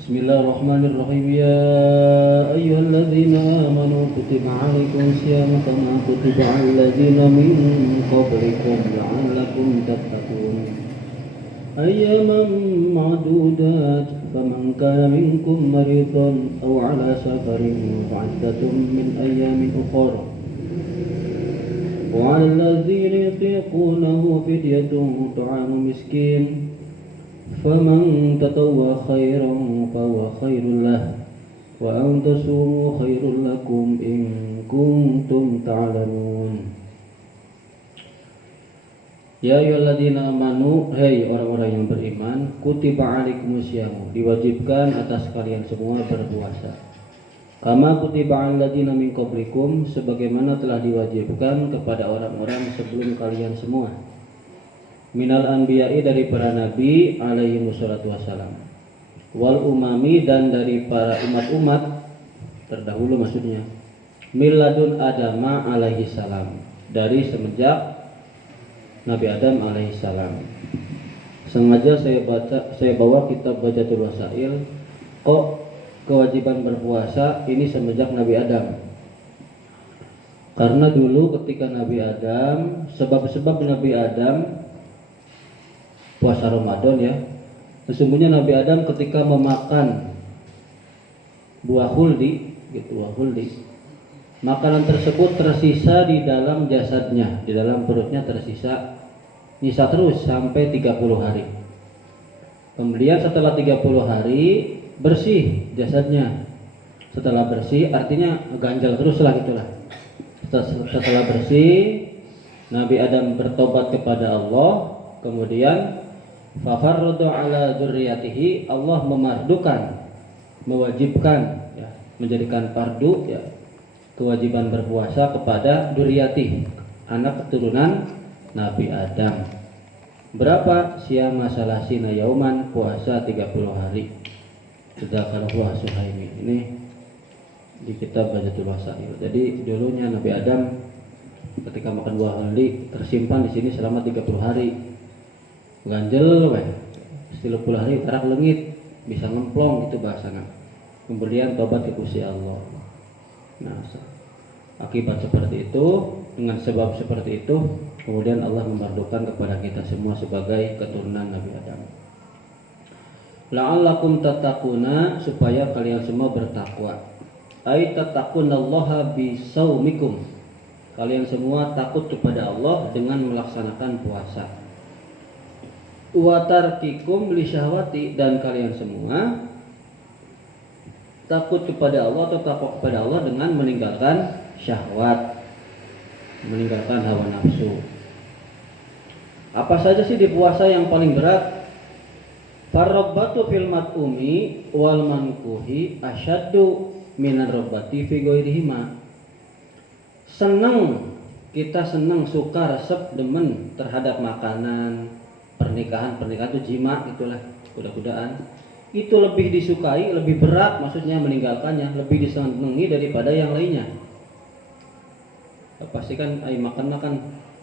Bismillahirrahmanirrahim. Ya ayyuhalladzina amanu kutiba 'alaikumus syiyamu kama kutiba 'alal ladzina min qablikum la'allakum tattaqun. Ayyaman ma'dudat faman kana minkum maridan aw 'ala safarin fa'iddatun min ayyamin ukhra. Wa 'alal ladzina yutiqunahu fidyatun ta'amu miskin. فمن تطوع خيرا فهو خير له وأن تصوموا خير لكم إن كنتم تعلمون. Ya ayyuhalladzina amanu, hei orang-orang yang beriman, kutiba alaikumus syiyamu, diwajibkan atas kalian semua berpuasa. Kama kutiba alal ladzina min qablikum, sebagaimana telah diwajibkan kepada orang-orang sebelum kalian semua. Minal anbiya'i, dari para nabi alaihi wassalatu wassalam, wal umami, dan dari para umat-umat terdahulu, maksudnya miladun adama alaihi salam, dari semenjak Nabi Adam alaihi salam. Sengaja saya bawa kitab Bajatul Wasail. Kok kewajiban berpuasa ini semenjak Nabi Adam? Karena dulu ketika Nabi Adam, sebab-sebab Nabi Adam puasa Ramadan, ya. Sesungguhnya Nabi Adam ketika memakan buah huldi, makanan tersebut tersisa di dalam jasadnya, di dalam perutnya tersisa, nyisa terus sampai 30 hari. Kemudian setelah 30 hari bersih jasadnya. Setelah bersih artinya ganjal terus lah gitulah. Setelah bersih, Nabi Adam bertobat kepada Allah, kemudian fafarradu ala dzurriyyatihi, Allah mewajibkan, ya, menjadikan fardu, ya, kewajiban berpuasa kepada dzurriyyati, anak keturunan Nabi Adam. Berapa? Syiyama salasina yauman, puasa 30 hari. Dzakarahu Suhaimi. Ini di kitab Bajatul Wasail. Jadi dulunya Nabi Adam ketika makan buah huldi tersimpan di sini selama 30 hari. Ganjel weh, 30 hari tarak lengit, bisa ngemplong itu bahasanya. Kemudian tobat ke Gusti Allah. Nah, akibat seperti itu, dengan sebab seperti itu, kemudian Allah memardukan kepada kita semua sebagai keturunan Nabi Adam. La'allakum tattaquna, supaya kalian semua bertakwa. Ai tattaqunallaha bisaumikum. Kalian semua takut kepada Allah dengan melaksanakan puasa. Wa tarkikum li syahwati, dan kalian semua takut kepada Allah atau takwa kepada Allah dengan meninggalkan syahwat, meninggalkan hawa nafsu. Apa saja sih di puasa yang paling berat? Farrabbatu fil mat'umi wal mankuhi asyaddu minar rabbati fi ghairihima. Kita senang, suka, resep, demen terhadap makanan, pernikahan itu jima, itulah kuda-kudaan, itu lebih disukai, lebih berat, maksudnya meninggalkannya lebih disenangi daripada yang lainnya. Pasti kan makan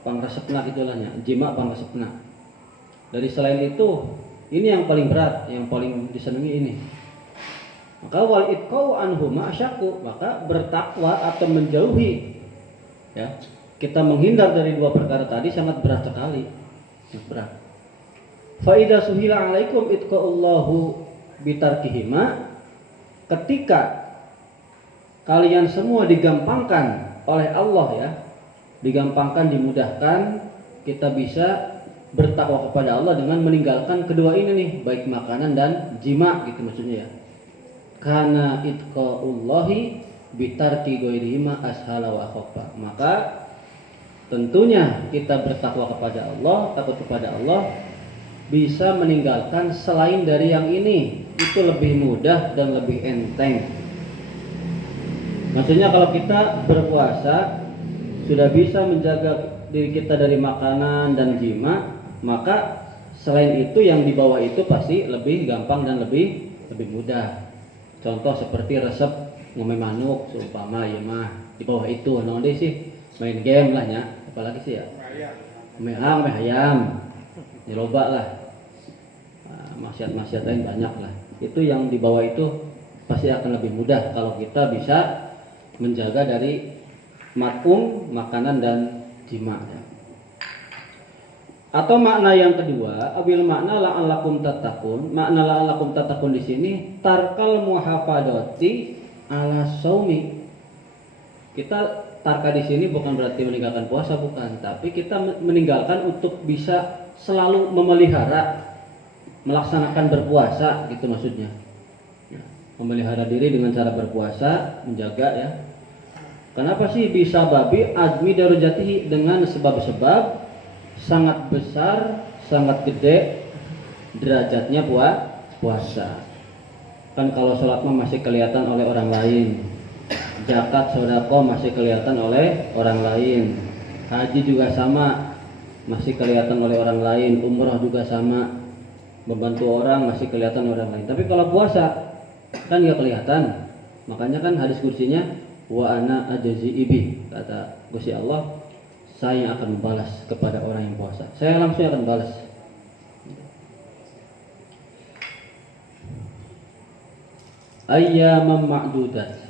pangresepna itulahnya, jima pangresepna. Dari selain itu, ini yang paling berat, yang paling disenangi ini. Maka wal itqau anhuma asyaku, maka bertakwa atau menjauhi, ya, kita menghindar dari dua perkara tadi sangat berat sekali, berat. Faida suhila alaikum itqa'ullahu bitarkihima, ketika kalian semua digampangkan oleh Allah, ya, digampangkan, dimudahkan, kita bisa bertakwa kepada Allah dengan meninggalkan kedua ini nih, baik makanan dan jima, gitu maksudnya, ya. Karena itqa'ullahi bitarki ghairihima ashala wa akhaffa, maka tentunya kita bertakwa kepada Allah, takut kepada Allah, bisa meninggalkan selain dari yang ini, itu lebih mudah dan lebih enteng. Maksudnya kalau kita berpuasa sudah bisa menjaga diri kita dari makanan dan jima, maka selain itu yang di bawah itu pasti lebih gampang dan lebih mudah. Contoh seperti resep ngombe manuk seumpama, ya mah di bawah itu nonde sih main game lah ya, apalagi sih ya, ngombe ayam, nyeloba lah. maksiat-maksiat lain banyak lah. Itu yang di bawah itu pasti akan lebih mudah kalau kita bisa menjaga dari mat'um, makanan dan jima. Atau makna yang kedua, abil makna la'allakum tattaqun. Makna la'allakum tattaqun di sini tarkal muhafadati ala saumi. Kita tarka di sini bukan berarti meninggalkan puasa, bukan, tapi kita meninggalkan untuk bisa selalu memelihara, melaksanakan berpuasa, gitu maksudnya. Memelihara diri dengan cara berpuasa, menjaga ya. Kenapa sih bisa babi admi darujatihi, dengan sebab-sebab sangat besar, sangat gede derajatnya puasa. Kan kalau sholat mah masih kelihatan oleh orang lain, zakat sedekah masih kelihatan oleh orang lain, haji juga sama masih kelihatan oleh orang lain, umrah juga sama, membantu orang masih kelihatan orang lain. Tapi kalau puasa kan nggak kelihatan. Makanya kan hadis kursinya wa ana ajzi ibi, kata Gusti Allah, saya akan membalas kepada orang yang puasa. Saya langsung akan balas. Ayyamam ma'dudat.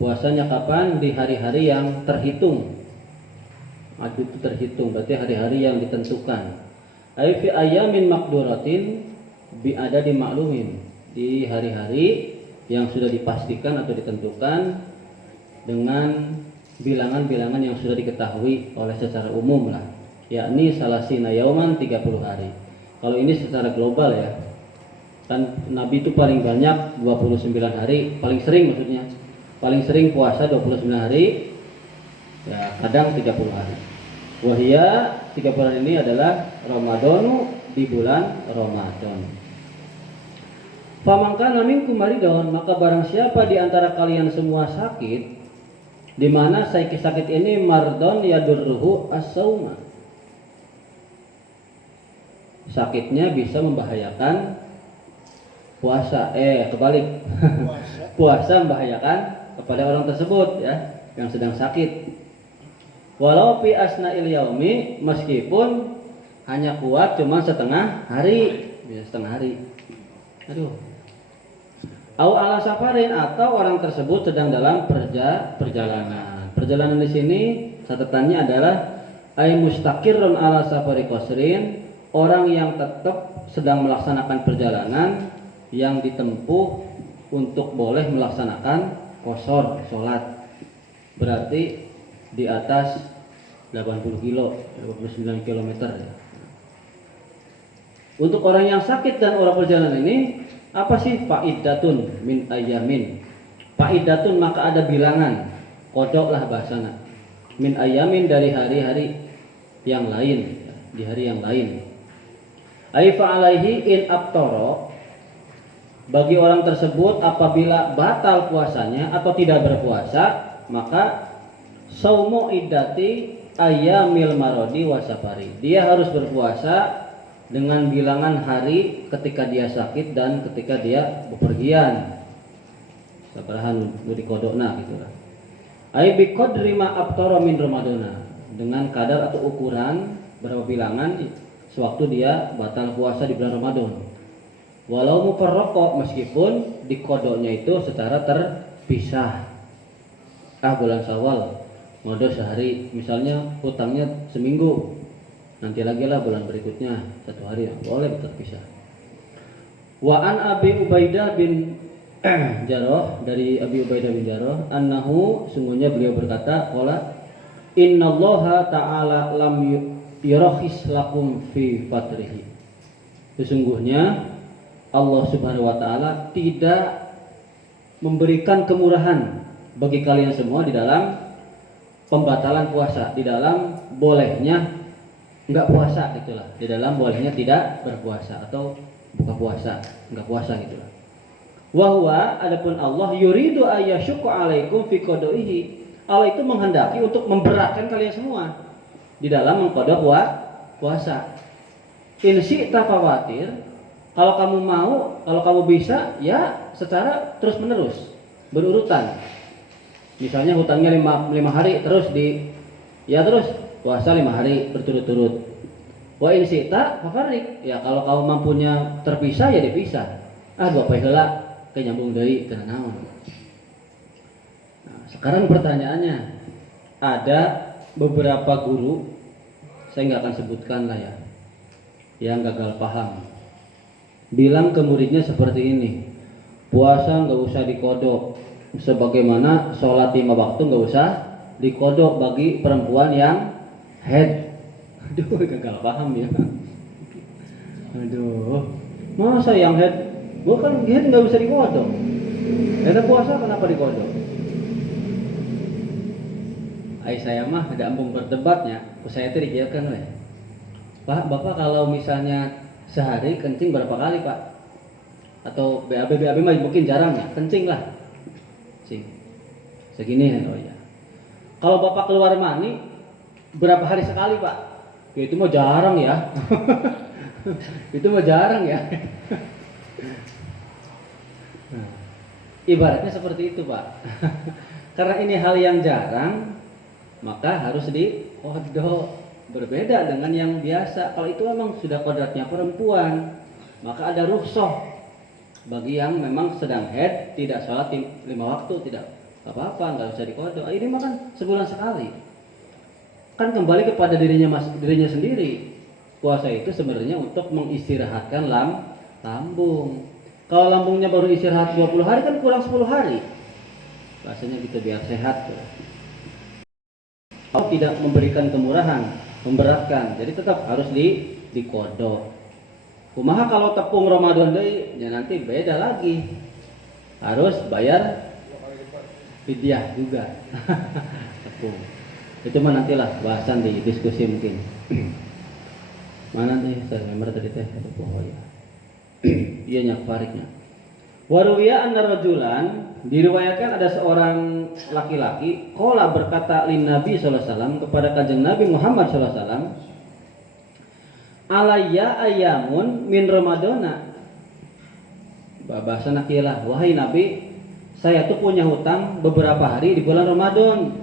Puasanya kapan? Di hari-hari yang terhitung. Ma'dud itu terhitung, berarti hari-hari yang ditentukan. Ay fi ayyamin maqduratin bi adadi maklumin. Di hari-hari yang sudah dipastikan atau ditentukan dengan bilangan-bilangan yang sudah diketahui oleh secara umum lah, yakni salasina yauman 30 hari. Kalau ini secara global ya, kan Nabi itu paling banyak 29 hari, paling sering maksudnya, paling sering puasa 29 hari, ya kadang 30 hari. Wahia 30 hari ini adalah Ramadhanu, di bulan Ramadan. Famangkana minkum maridon, maka barang siapa di antara kalian semua sakit, di mana sakit ini mardon yadurruhu as-sauma. Sakitnya bisa membahayakan puasa. Kebalik. Puasa membahayakan kepada orang tersebut ya, yang sedang sakit. Walau fi asna'il yaumi, meskipun hanya kuat cuma setengah hari, bisa setengah hari. Aduh. Au ala safarin, atau orang tersebut sedang dalam perjalanan. Perjalanan di sini catatannya adalah ay mustaqirrun ala safari qasrin, orang yang tetap sedang melaksanakan perjalanan yang ditempuh untuk boleh melaksanakan qasar salat. Berarti di atas 80 kilo, 29 km ya. Untuk orang yang sakit dan orang perjalanan ini, apa sih faidatun min ayamin? Faidatun maka ada bilangan, kodoklah bahasana. Min ayamin dari hari-hari yang lain, di hari yang lain. Aifa alaihi in abtoro, bagi orang tersebut apabila batal puasanya atau tidak berpuasa, maka saumu iddati ayyamil marodi wasafari. Dia harus berpuasa dengan bilangan hari ketika dia sakit dan ketika dia bepergian. Sabarahan budi kodokna gitu lah. Ai bi qadri ma aftara min ramadana, dengan kadar atau ukuran berapa bilangan sewaktu dia batal puasa di bulan Ramadan. Walau mufarraqa, meskipun di kodoknya itu secara terpisah. Bulan Syawal ngodo sehari, misalnya hutangnya seminggu, nanti lagi lah bulan berikutnya 1 hari, boleh terpisah. Wa an Abi Ubaidah bin Jarrah, dari Abi Ubaidah bin Jarrah, annahu, sungguhnya beliau berkata, qala innallaha ta'ala lam yurakhis lakum fi fatrihi. Sesungguhnya Allah Subhanahu wa taala tidak memberikan kemurahan bagi kalian semua di dalam pembatalan puasa, di dalam bolehnya enggak puasa gitulah, di dalam bolehnya tidak berpuasa atau buka puasa, enggak puasa gitulah. Wa huwa, adapun Allah yuridu ayyashqa alaikum fi qada'ihi. Allah itu menghendaki untuk memberatkan kalian semua di dalam mengqada puasa. In syi'ta fawatir, kalau kamu mau, kalau kamu bisa, ya secara terus menerus, berurutan. Misalnya hutangnya 5 hari, terus terus puasa 5 hari berturut-turut. Wa in syi'ta fafarriq. Ya kalau kamu mampunya terpisah ya dipisah. Dua poe heula ke nyambung deui teu naon. Nah, sekarang pertanyaannya, ada beberapa guru, saya nggak akan sebutkan lah ya, yang gagal paham. Bilang ke muridnya seperti ini, puasa nggak usah dikodok, sebagaimana sholat 5 waktu nggak usah dikodok bagi perempuan yang head. Aduh, gagal paham ya. Aduh, masa yang head? Bukan head nggak bisa dikodok. Ada puasa kenapa dikodok? Saya mah ada ambung berdebatnya. Saya tadi dikiakan weh. Pak, Bapak kalau misalnya sehari kencing berapa kali Pak? Atau BAB mah mungkin jarang ya, kencing lah. Kencing. Segini ya, oh ya. Kalau Bapak keluar mani berapa hari sekali Pak? Ya, itu mah jarang ya. Itu mah jarang ya. Nah, ibaratnya seperti itu Pak. Karena ini hal yang jarang, maka harus dikodok. Berbeda dengan yang biasa. Kalau itu memang sudah kodratnya perempuan, maka ada rukhsah bagi yang memang sedang head, tidak sholat 5 waktu, tidak apa-apa, nggak usah dikodok. Ini mah kan sebulan sekali. Kan kembali kepada dirinya sendiri. Puasa itu sebenarnya untuk mengistirahatkan lambung. Kalau lambungnya baru istirahat 20 hari kan kurang 10 hari. Rasanya gitu biar sehat tuh. Kalau tidak memberikan kemurahan, memberatkan, jadi tetap harus dikodok. Kumaha kalau tepung Ramadan deui, ya nanti beda lagi. Harus bayar fidyah juga. Tepung. Itu mah nantilah bahasan di diskusi mungkin. Mana nih saya nomor tadi teh tepung ya. Iya nyak fariknya. Waruwiya anna rajulan, diriwayatkan ada seorang laki-laki qala berkata lin Nabi sallallahu alaihi wasallam kepada kanjeng Nabi Muhammad sallallahu alaihi wasallam, alayya ayamun min ramadana. Bahasa nakilah, wahai Nabi, saya tuh punya hutang beberapa hari di bulan Ramadan.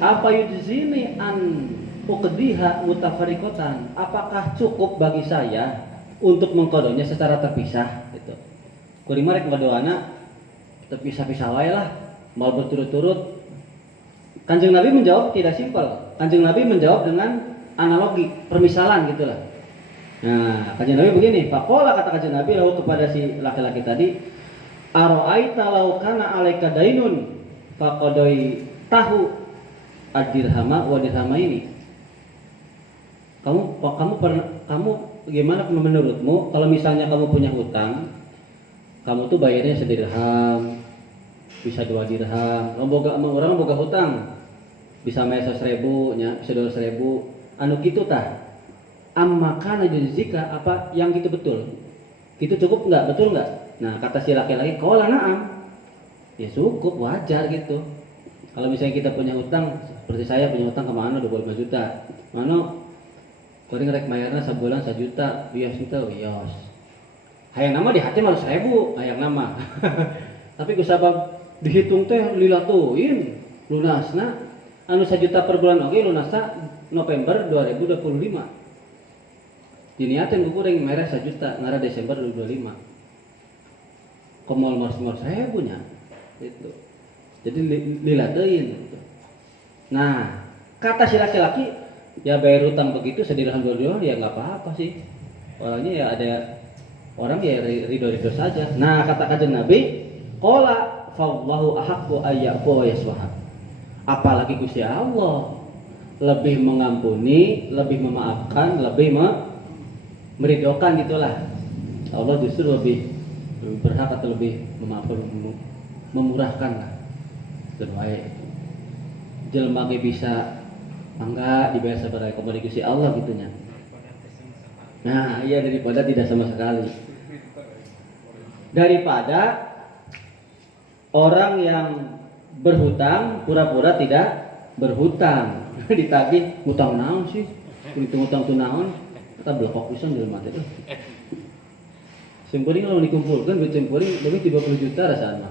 Apa yujzini an uqdiha mutafarriqatan? Apakah cukup bagi saya untuk mengkodoknya secara terpisah gitu. Kuring rek ngodoana terpisah-pisah wae lah, mau berturut-turut. Kanjeng Nabi menjawab tidak simpel. Kanjeng Nabi menjawab dengan analogi, permisalan gitulah. Nah, kanjeng Nabi begini, faqala kata kanjeng Nabi lalu kepada si laki-laki tadi, ara'aita law kana 'alaika dainun faqadai tahu ad-dirhama wa dirhamaini. Kamu gimana menurutmu kalau misalnya kamu punya hutang, kamu tuh bayarnya sedirham, bisa 2 dirham. Orang boga hutang bisa maya 100.000 nya, bisa 200.000. Anu kitu tah. Amma kana juzika, apa yang gitu betul? Gitu cukup enggak? Betul enggak? Nah, kata si laki-laki, qala na'am. Ya cukup, wajar gitu. Kalau misalnya kita punya hutang, seperti saya punya hutang ke mana 25 juta. Mana kuring rek mayarna sabulan 1 juta, bios itu bios. Hayang nama di hati malu 1.000, hayang nama. Tapi kusabab dihitung teh lilatuin lunasna anu 1 juta per bulan oge lunasna November 2025. Diniatin ku kuring merah 1 juta ngara Desember 2025. Komal mars-mars 1.000 nya. Gitu. Jadi lilateuin gitu. Nah, kata si laki-laki, ya bayar hutang begitu sedirham 2 dirham ya nggak apa-apa sih. Orangnya ya ada orang ya ridho saja. Nah, kata kanjeng Nabi, qala fallahu ahaqqu ayyafu wa yaswaha. Apalagi Gusti Allah lebih mengampuni, lebih memaafkan, lebih meridhokan gitulah. Allah justru lebih berhak atau lebih memaafkan, memurahkan lah. Terbaik. Jelema ge bisa mangga dibayar sabaraha kepada Gusti Allah gitunya. Nah, iya daripada tidak sama sekali. Daripada orang yang berhutang pura-pura tidak berhutang. Ditagih hutang naon sih? Hitung hutang tu naon? Kita blokok pisan di rumah teh. Simpuring kalau dikumpulkan duit simpuring lebih 30 juta rasanya.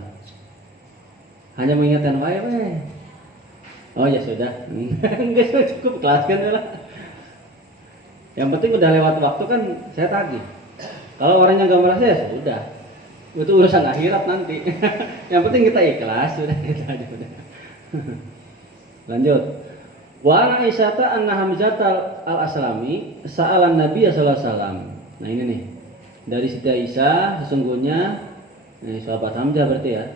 Hanya mengingatkan wae weh. Oh ya sudah. Enggak cukup kelaskan lah. Yang penting udah lewat waktu kan saya tagih. Kalau orangnya nggak merasa ya sudah. Itu urusan akhirat nanti. Yang penting kita ikhlas, sudah kita aja udah. Lanjut. Wa Aisyah anna Hamzah al-Aslami sa'alan Nabi sallallahu alaihi wasallam. Nah ini nih. Dari Siti Aisyah sesungguhnya ini sahabat Hamzah berarti ya.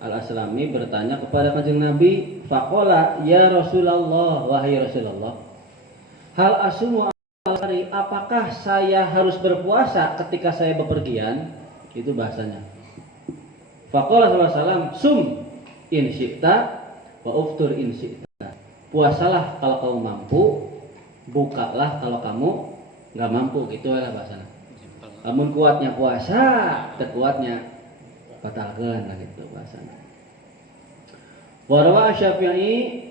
Al-Aslami bertanya kepada Kanjeng Nabi, faqala ya Rasulullah, wahai Rasulullah. Hal asumu al-hari, apakah saya harus berpuasa ketika saya bepergian? Itu bahasanya. Faqala sallallahu alaihi wasallam, sum in syi'ta wa uftur in syi'ta. Puasalah kalau kamu mampu, bukalah kalau kamu nggak mampu, gitu lah bahasanya. Namun kuatnya puasa, terkuatnya batalkan lah gitu bahasanya. Warwa Syafi'i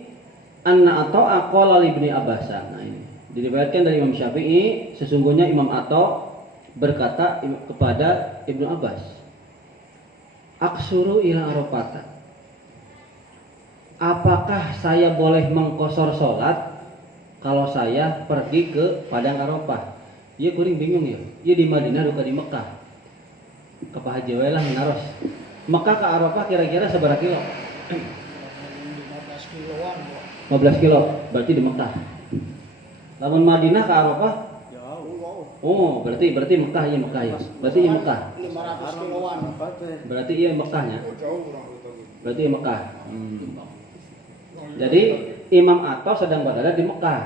anna Atha qala li Ibnu Abbas. Nah ini diriwayatkan dari Imam Syafi'i, sesungguhnya Imam Atha berkata kepada Ibnu Abbas, aksuru ila Arafah. Apakah saya boleh mengkosor sholat kalau saya pergi ke Padang Arafah? Iya kuring bingung ya. Iya di Madinah duka di Mekah. Ke Pak Haji lah menaros. Mekah ke Arafah kira-kira seberapa kilo? 15 kiloan. 15 kilo. Berarti di Mekah. Lamun Madinah ke Arafah? Jauh. Oh, berarti Mekah ya Mekah ya. Berarti iya Mekah. 500 kiloan. Berarti iya Mekahnya. Berarti iya Mekah. Jadi Imam Atha sedang berada di Mekah.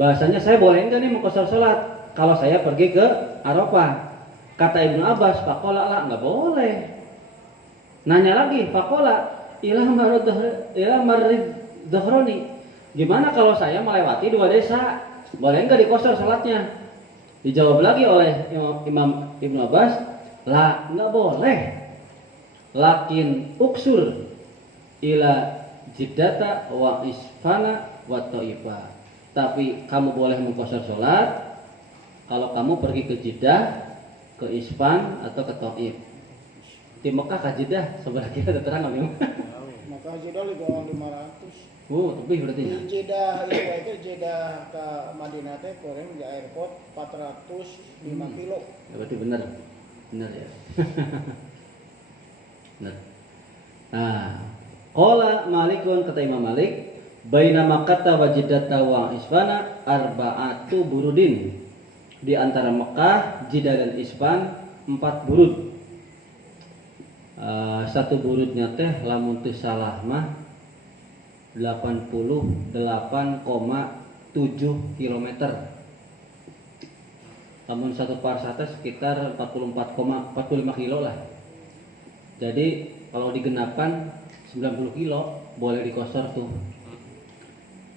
Bahasanya saya boleh enggak nih mengqashar salat kalau saya pergi ke Arafah? Kata Ibnu Abbas, faqala la, enggak boleh. Nanya lagi, faqala ila marid dhahrani. Gimana kalau saya melewati dua desa? Boleh enggak dikosor salatnya? Dijawab lagi oleh Imam Ibnu Abbas, la, enggak boleh. Lakin uksur ila Jiddata wa Isfana wa Thaifah. Tapi kamu boleh mengqashar salat kalau kamu pergi ke Jeddah, ke Isfan atau ke Thaif. Di Mekah ke Jeddah sebelah kira terang enggak? Mekah Jeddah lebih 500. Oh, lebih berarti. Di Jeddah itu Jeddah ke Madinah teh kurang di airport 405 kilo. Ya, berarti benar. Benar ya. Benar. Nah, qala Malikun, kata Imam Malik, baina Makkah wa Jeddah wa Isfana arba'atu burudin. Di antara Mekah, Jeddah dan Isfan 4 burud. Satu burudnya teh lamun teu salah mah 88,7 km. Lamun satu parsah teh sekitar 44,45 kilo lah. Jadi kalau digenapkan 90 kilo boleh dikosor tuh.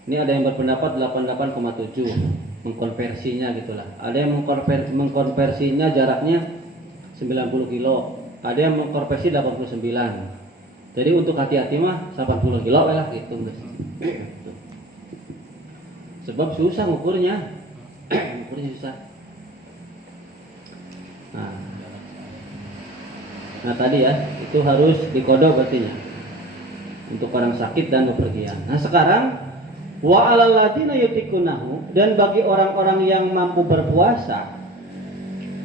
Ini ada yang berpendapat 88,7 mengkonversinya gitulah. Ada yang mengkonversinya jaraknya 90 kilo. Ada yang mengkonversi 89. Jadi untuk hati-hati mah 80 kilo lah gitu guys. Sebab susah ngukurnya. Ngukurnya susah. Nah tadi ya, itu harus dikodok berarti ya. Untuk orang sakit dan bepergian. Nah sekarang wa 'alal ladina yutikunahu, dan bagi orang-orang yang mampu berpuasa,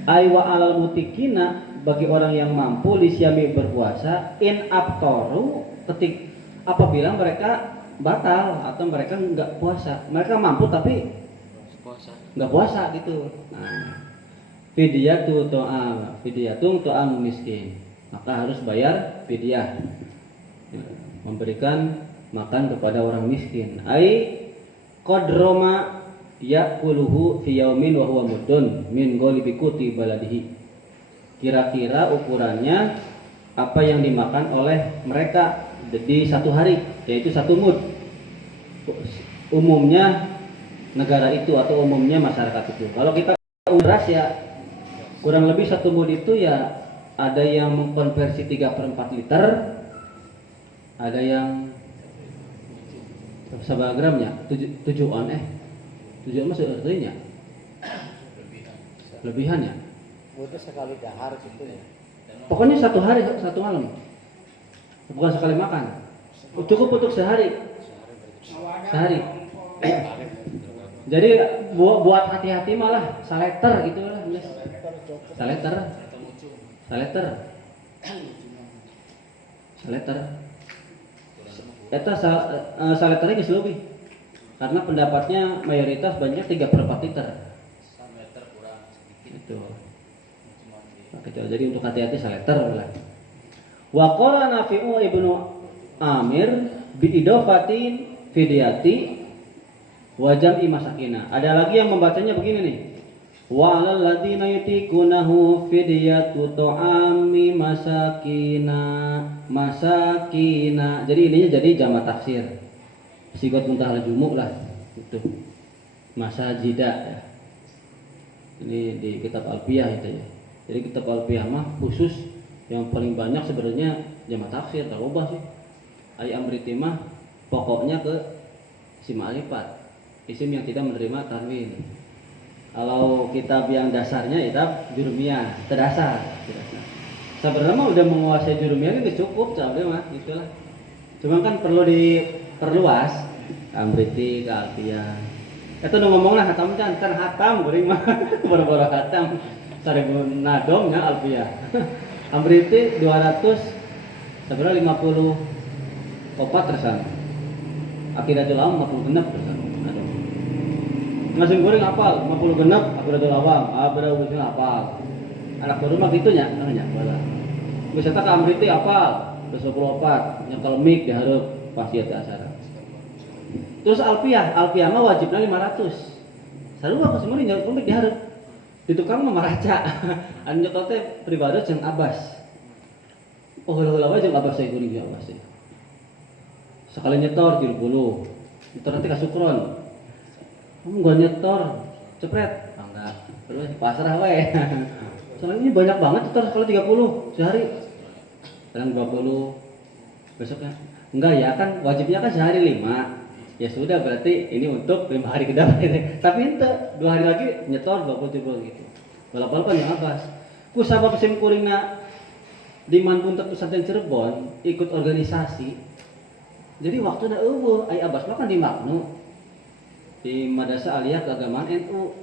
ay wa 'alal mutikina, bagi orang yang mampu lisyami berpuasa, in abtoru, apabila mereka batal atau mereka enggak puasa, mereka mampu tapi enggak puasa gitu. Nah, fidyatun ta'am miskin, maka harus bayar fidyah, memberikan makan kepada orang miskin. Ai qadroma yaquluhu fi yaumin wa huwa muddun min ghalibi quti baladihi. Kira-kira ukurannya apa yang dimakan oleh mereka di satu hari, yaitu satu mud. Umumnya negara itu atau umumnya masyarakat itu. Kalau kita beras ya kurang lebih satu mud itu ya ada yang mengkonversi 3/4 liter, ada yang seberapa gramnya? 7 on 7 on masuk artinya lebihannya. Itu sekali dahar gitu ya. Pokoknya satu hari satu malam, bukan sekali makan. Cukup untuk sehari. Jadi buat hati-hati malah saleter gitu lah, Mas. Saleter. Saleter. Saleter. Eta saleternya geus leuwih. Karena pendapatnya mayoritas banyak 3/4 liter. Itu. Jadi untuk hati-hati saleter lah. Wa qala Nafi'u ibnu Amir bi idofatin fidyati wa jam'i masakina. Ada lagi yang membacanya begini nih. Wa 'alal ladzina yutiqunahu fidyatu ta'ami masakina. Jadi ininya jadi jamak taksir. Sigot muntahal jumuk lah itu. Masajida ya. Ini di kitab Alfiyah itu ya. Jadi kitab Alfiyah mah khusus yang paling banyak sebenarnya jamak taksir, tak ubah sih. Ai amriti mah pokoknya ke isim ma'rifat, isim yang tidak menerima tanwin. Kalau kitab yang dasarnya kitab jurumiyah, terdasar. Sebenarnya mah udah menguasai jurumiyah itu cukup, sampai mah itulah. Cuma kan perlu diperluas amriti ke Alfiyah. Itu udah ngomong lah hatam kan hatam geuring mah boro-boro hatam. 1000 nadomnya Alfiyah. Amriti 200 sebenarnya 54 tersan. Aqidatul Awam 56 tersan. Aduh. Ngasih goreng hafal 50 genep Aqidatul Awam, abra usul hafal. Anak baru mah gitu nya, namanya bala. Geus eta ka amriti hafal 24, nya kalau mik dihareup pasti eta asara. Terus Alfiyah mah wajibna 500. Sarua ka semuri nya mik dihareup. Di tukang mah maraca. Anu nyetot teh pribadi jeung Abbas. Oh heula-heula wae jeung Abbas saya geuning Abbas teh. Sekali nyetor 30. Nyetor nanti ka Sukron. Kamu enggak nyetor, cepret. Enggak. Terus pasrah wae. Soalnya ini banyak banget nyetor sekali 30 sehari. Kadang 20. Besoknya enggak ya kan wajibnya kan sehari 5. Ya sudah berarti ini untuk 5 hari ke depan. Tapi ente 2 hari lagi nyetor 20 gitu. Balap-balapan yang Abbas. Ku sabab sim kuringna di Manpuntet Pesantren Cirebon ikut organisasi. Jadi waktu da eueuh ai Abbas mah kan di Magnu. Di Madrasah Aliyah Keagamaan NU.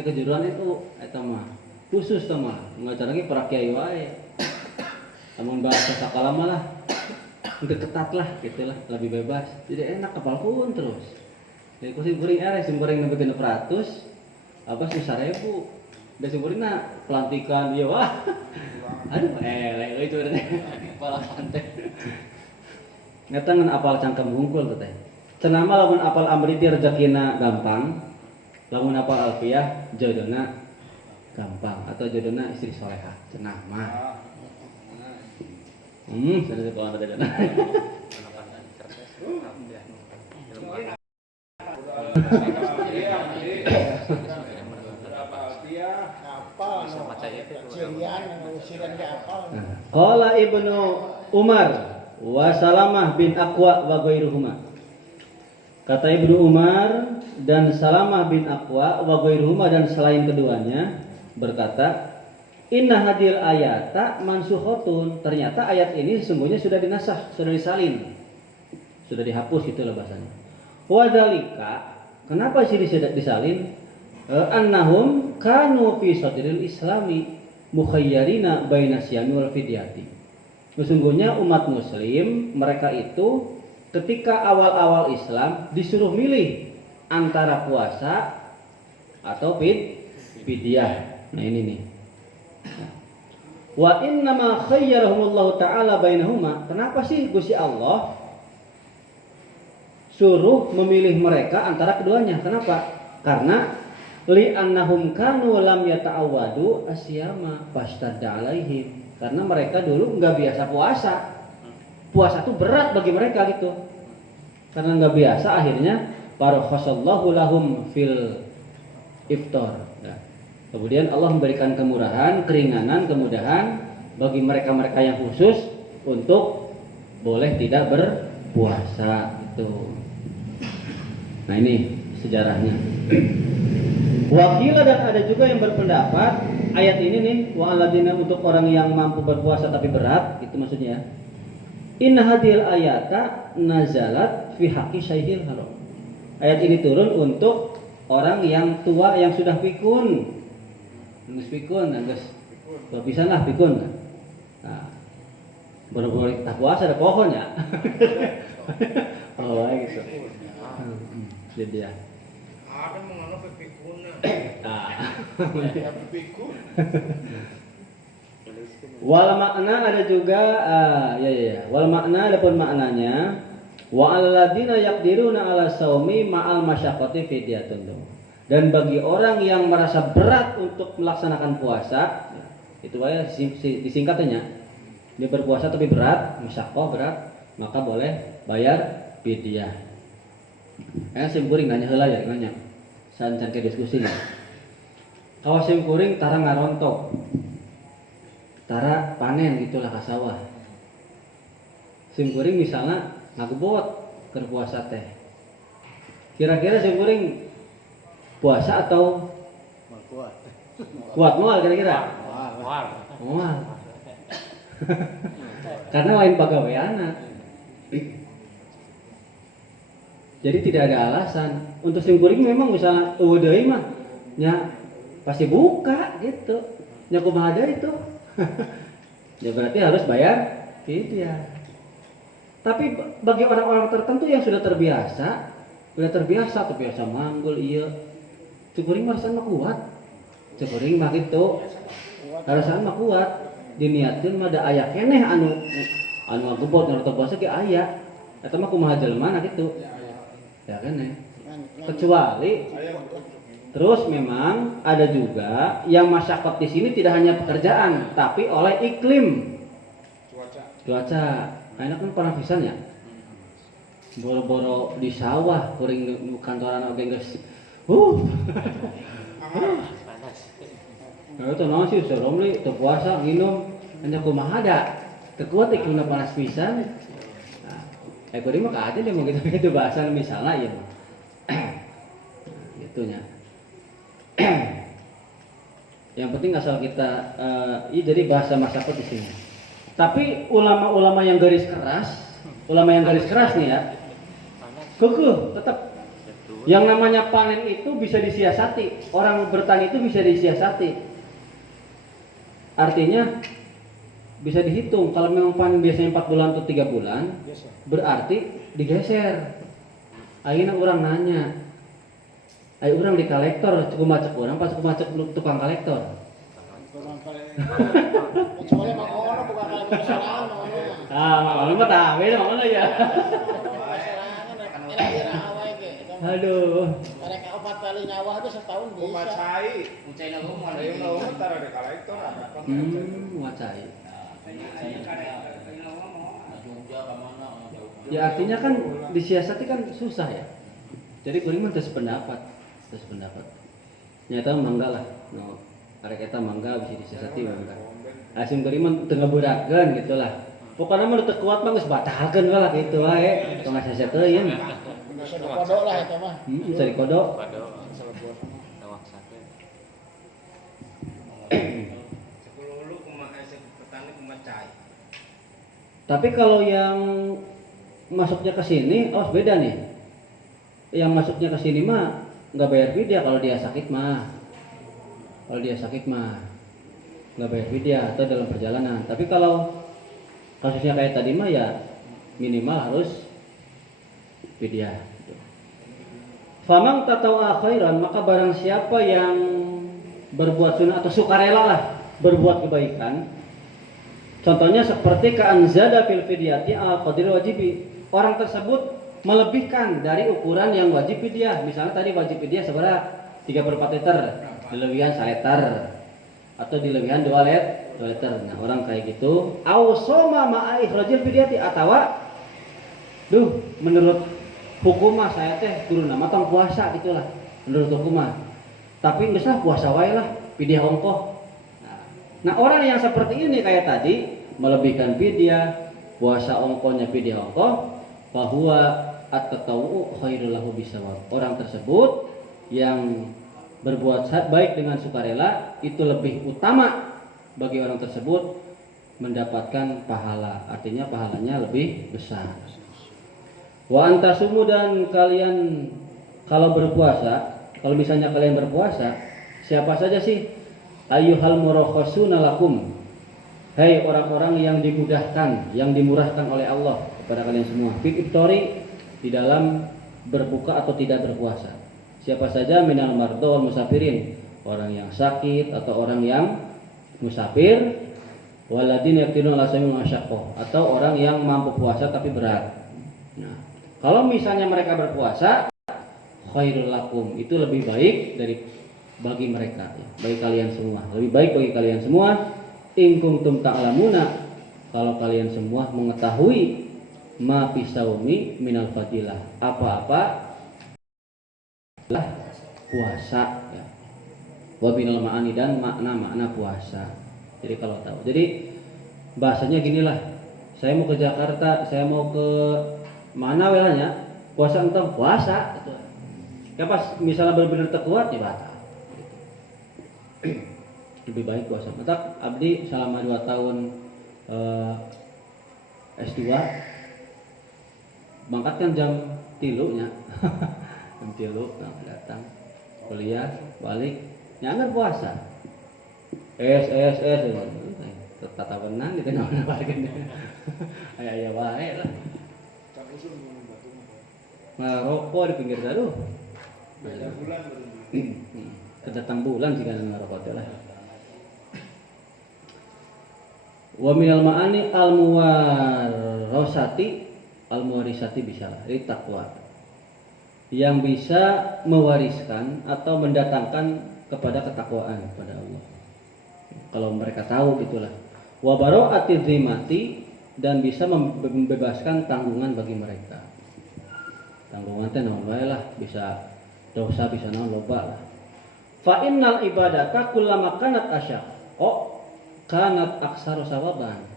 Kejuruan NU eta mah. Khusus teh mah ngajarake para kiai wae. Namun bahasa sakala mah lah ketat lah gitulah, lebih bebas. Jadi enak kepal pun terus. Jadi kusi goreng goreng nepi 600. Apa 1000. Da sumberna pelantikan ieu wah. Aduh eleh euy curang kepala teh. Ngeta ngan apal cangkem hungkul teh. Cenah mah lamun apal amriti rezekina gampang. Lamun apal Alfiyah jodohna gampang atau jodohna istri solehah. Cenah mah. Sudah sekolah ada dana. Qala Ibnu Umar wa Salamah bin Aqwa wa ghairuhuma. Kata Ibnu Umar dan Salamah bin Aqwa wa ghairuhuma dan selain keduanya berkata, inna hadil ayata mansukhatun. Ternyata ayat ini sesungguhnya sudah dinasah, sudah disalin. Sudah dihapus itulah bahasanya. Wa dzalika, kenapa sih disalin? Annahum kanu fi sadril islami mukhayyarina baina siyami wal fidyati. Sesungguhnya umat muslim mereka itu ketika awal-awal Islam disuruh milih antara puasa atau fidyah. Nah ini nih. Wa innama khayyarahumullahu ta'ala bainahuma. Kenapa sih Gusti Allah suruh memilih mereka antara keduanya? Kenapa? Karena li annahum kanu lam yata'awwadu asyama fastadda alaihim. Karena mereka dulu enggak biasa puasa. Puasa itu berat bagi mereka gitu. Karena enggak biasa akhirnya farakhasallahu lahum fil iftar. Kemudian Allah memberikan kemurahan, keringanan, kemudahan bagi mereka-mereka yang khusus untuk boleh tidak berpuasa itu. Nah ini sejarahnya. Wakilah dan ada juga yang berpendapat ayat ini nih wa alladzina untuk orang yang mampu berpuasa tapi berat itu maksudnya. Inna hadhil ayata nazalat fi haqqi syaihil haram. Ayat ini turun untuk orang yang tua yang sudah pikun. Geus pikun, geus pisan lah pikun. Nah, baru-baru tak puasa ada pohonnya. Oh, gitu. Jadi ya. Ada mengenai pepikuna. Ah. Pepikun. Wal makna ada juga ya. Wal makna adapun maknanya wa alladziina yaqdiruna 'ala shaumi ma'al masyaqqati fidyatun. Dan bagi orang yang merasa berat untuk melaksanakan puasa, itu aja disingkatnya. Dia berpuasa tapi berat, masyaqqah berat, maka boleh bayar fidyah. Simkuring nanya heula ya nanya. Sancan ke diskusi nih. Kawas simkuring tara ngarontok. Tara panen gitulah ka sawah. Simkuring misalnya ngagebot keur puasa teh. Kira-kira simkuring puasa atau kuat moal kira-kira? Moal. Karena lain pagaweana. Jadi tidak ada alasan. Untuk simkuring memang misalnya deui mah nya pasti buka gitu. Nya kumaha deui itu. Ya berarti harus bayar fidyah. Tapi bagi orang-orang tertentu yang sudah terbiasa manggul iya. Cukuring marasan mah kuat. Cukuring mah gitu. Harasan mah kuat. Diniatkeun mah da aya keneh anu gebot anu teu puasa ge aya. Eta mah kumaha jelema gitu. Ya keneh. Kecuali terus memang ada juga yang masyaqqat di sini tidak hanya pekerjaan, tapi oleh iklim. Cuaca. Enak kan panas pisan ya. Boro-boro di sawah kuring kantoran oge geus. Panas. Nah, itu naon sih soromli teu puasa nginum hanya kumaha da. Teu kuat iklimna panas pisan. Nah, kuring mah ka dia mau gitu bahasa misalnya ieu mah. Gitunya. Yang penting asal kita jadi bahasa masyaqqat di sini. Tapi ulama-ulama yang garis keras nih ya, kekeh tetap. Yang namanya panen itu bisa disiasati. Orang bertani itu bisa disiasati. Artinya bisa dihitung. Kalau memang panen biasanya 4 bulan atau 3 bulan, berarti digeser. Akhirnya orang nanya, ayo orang di kolektor, cukup macet orang, pas cukup macet tukang kolektor. Kecuali makono bukan kalau salah Makono mah tahu ya makono ya. Aduh. Mereka 4 kali nyawa itu setahun bisa. Kumacai. Mucai nago mau ada yang nago tara di kolektor ada. Wacai. Ya artinya kan disiasati kan susah ya. Jadi kuring mah teu sependapat. Nyata mangga lah. No, arek eta mangga bisa disiasati mangga. Asim kuring mah teu ngaburakeun gitu lah. Pokokna mah teu kuat mah geus batalkeun we lah kitu wae. Tong ngasiasat teuing. Bisa dikodok lah itu mah. Bisa dikodok. Sepuluh kumaha petani kumacai. Tapi kalau yang masuknya ke sini, beda nih. Yang masuknya ke sini mah nggak bayar fidyah kalau dia sakit mah. Kalau dia sakit mah nggak bayar fidyah atau dalam perjalanan. Tapi kalau kasusnya kayak tadi mah ya minimal harus fidyah. Famang tatawa khairan, maka barang siapa yang berbuat sunnah atau sukarela lah berbuat kebaikan. Contohnya seperti ka'anzada fil fidyati al qadir wajibi. Orang tersebut melebihkan dari ukuran yang wajib fidyah. Misalnya tadi wajib fidyah seberapa? 3/4 liter, dilebihan 1 liter atau dilebihan 2 liter. Nah, orang kayak gitu, au soma ma'a ikhrajil fidyati atau menurut hukum mah saya teh kudu nama tong puasa gitulah. Menurut hukum mah. Tapi geus lah puasa wae lah, fidyah ongkoh. Nah, orang yang seperti ini kayak tadi melebihkan fidyah, puasa ongkohnya fidyah ongkoh, bahwa at-tatawwu khairul lahu bisawab. Orang tersebut yang berbuat baik dengan sukarela itu lebih utama bagi orang tersebut mendapatkan pahala. Artinya pahalanya lebih besar. Wa antasumu dan kalian kalau berpuasa kalau misalnya kalian berpuasa, siapa saja sih? Ayyuhal murakhasuna lakum. Hai orang-orang yang dimudahkan, yang dimurahkan oleh Allah kepada kalian semua. Fil iftori, di dalam berbuka atau tidak berpuasa. Siapa saja minal mardha wal musafirin, orang yang sakit atau orang yang musafir, waladin yaqtinu ala sayyidil masyaqqah, atau orang yang mampu puasa tapi berat. Nah, kalau misalnya mereka berpuasa, khairul lakum, itu lebih baik bagi mereka, ya, bagi kalian semua. Lebih baik bagi kalian semua. In kuntum ta'lamuna, kalau kalian semua mengetahui ma fisaumi minal fadilah, apa-apa lah puasa, ya. Wa binal ma'ani, dan makna-makna puasa. Jadi kalau tahu. Jadi bahasanya ginilah. Saya mau ke Jakarta, saya mau ke mana wilayahnya, puasa entah puasa gitu. Ya pas misalnya benar-benar terkuat ya batal. Lebih baik puasa. Maka abdi selama 2 tahun S2 berangkat kan jam 3 nya. Jam 3 datang kuliah balik nyangar puasa. Es tata benan di tengah balikin. Aya wae lah. Ngerokok di pinggir dalu. Kedatang bulan jika ngerokok teh lah. Wa minal ma'ani al-muwarisati bisa dari takwa, yang bisa mewariskan atau mendatangkan kepada ketakwaan kepada Allah. Kalau mereka tahu gitulah. Wa bara'ati dhimmati, dan bisa membebaskan tanggungan bagi mereka. Tanggungan teh naon wae lah, bisa dosa, bisa naon loba lah. Fa innal ibadata kullama kanat asyaqqa kanat aksaru sawaban.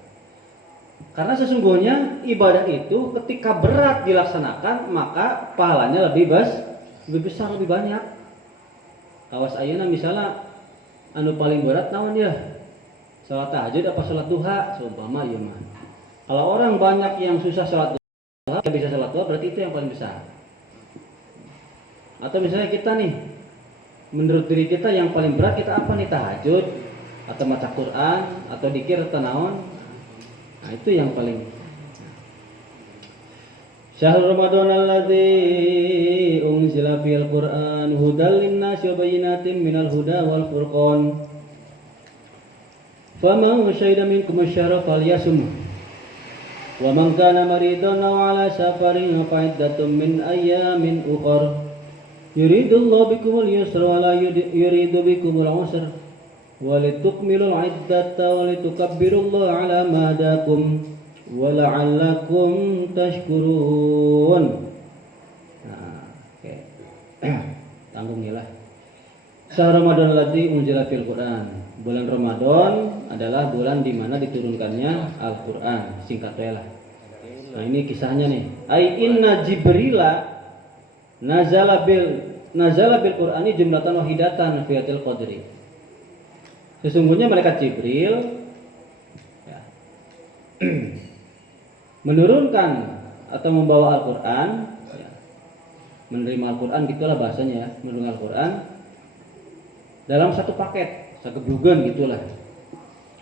Karena sesungguhnya ibadah itu ketika berat dilaksanakan, maka pahalanya lebih besar, lebih banyak. Awas ayeuna misalnya anu paling berat naon ya? Salat tahajud apa salat duha seumpama ieu mah. Kalau orang banyak yang susah salat duha, bisa salat duha, berarti itu yang paling besar. Atau misalnya kita nih, menurut diri kita yang paling berat kita apa nih? Tahajud atau baca Quran atau dzikir atau naon. Nah, itu yang paling. Syahrul Ramadan alladzi unzila fil Qur'an hudal linnasi wa bayyinatin minal huda wal furqan. Faman syahida minkum asy-syahra falyasum. Wa man kana maridan aw ala safarin fa iddatun min ayyamin ukhra. Yuridullahu bikumul yusra wa la yuridu bikumul usra. Walitukmilul iddata walitukabbirullaha ala ma hadakum wala'allakum tashkurun. Nah, oke. Tanggungilah. Syahr Ramadan alladzi unzila fil Qur'an. Bulan Ramadan adalah bulan di mana diturunkannya Al-Qur'an. Singkatnya lah. Nah, ini kisahnya nih. Ai inna Jibrila nazala bil Qur'ani jumlatan wahidatan fi Lailatul Qadri. Sesungguhnya malaikat Jibril ya, menurunkan atau membawa Al-Quran, ya, menerima Al-Quran gitulah bahasanya ya, menerima Al-Quran dalam satu paket, satu bugan gitulah,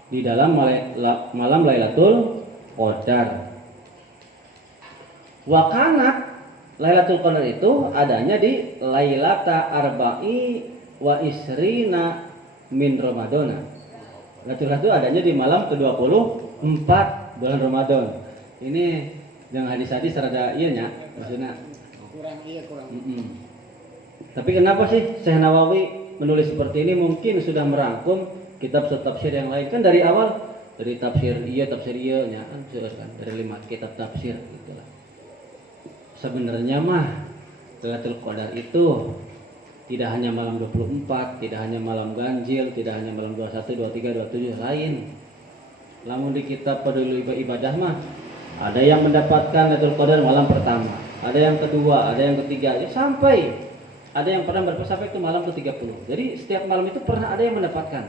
di dalam malam Lailatul Qadar. Wa kanat Lailatul Qadar itu adanya di Lailata Arba'i wa Isrina min Ramadana. Lailatul Qadar itu adanya di malam ke-24 bulan Ramadan. Ini yang hadis-hadis rada ieu nya maksudna. Kurang. Tapi kenapa sih Syekh Nawawi menulis seperti ini? Mungkin sudah merangkum kitab tafsir yang lain. Kan dari awal dari tafsir nya kan sudah kan dari 5 kitab tafsir gitulah. Sebenarnya mah Lailatul Qadar itu tidak hanya malam 24, tidak hanya malam ganjil, tidak hanya malam 21, 23, 27 lain. Lamun di kitab Fadhilul Ibadah mah ada yang mendapatkan Lailatul Qadar malam pertama, ada yang kedua, ada yang ketiga, sampai ada yang pernah sampai ke malam ke-30. Jadi setiap malam itu pernah ada yang mendapatkan.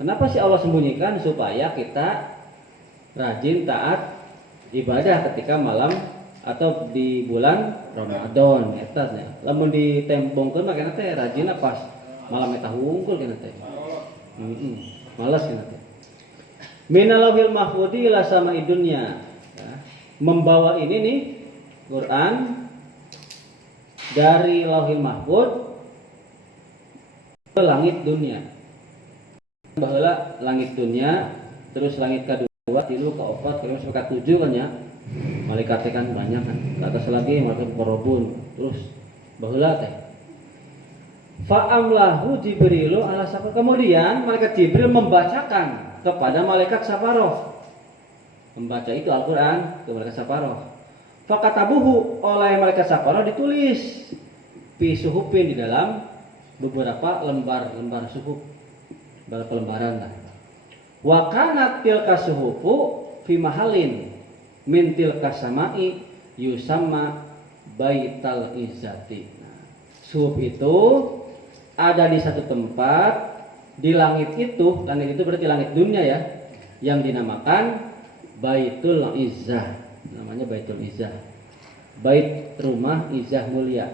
Kenapa sih Allah sembunyikan? Supaya kita rajin taat ibadah ketika malam atau di bulan Ramadan eta nya. Lamun ditembongkeun mah kana teh rajinna pas malam eta hungkul kana teh. Malas kana teh. Minalauhil mahfudzi ila sama'i dunya. Ya. Membawa ini nih Quran dari Lauhil Mahfuz ke langit dunia. Baheula langit dunia, terus langit kedua, tilu, keempat, kelima sampai ketujuh kan ya. Malaikat kan banyak kan. Ke atas lagi malaikat Qarabun. Terus baheula teh. Fa'amlahu Jibrilu ala Safar. Kemudian malaikat Jibril membacakan kepada malaikat Safaroh. Membaca itu Al-Qur'an ke malaikat Safaroh. Fakatabuhu oleh malaikat Safaroh ditulis fi suhufin di dalam beberapa lembar suhuf, beberapa lembaran lah. Wa kanat tilka suhufu fi mahalin min tilka samai yusamma baital izzati. Nah, suhuf itu ada di satu tempat di langit itu berarti langit dunia ya, yang dinamakan Baitul Izzah. Namanya Baitul Izzah, bait rumah Izzah mulia.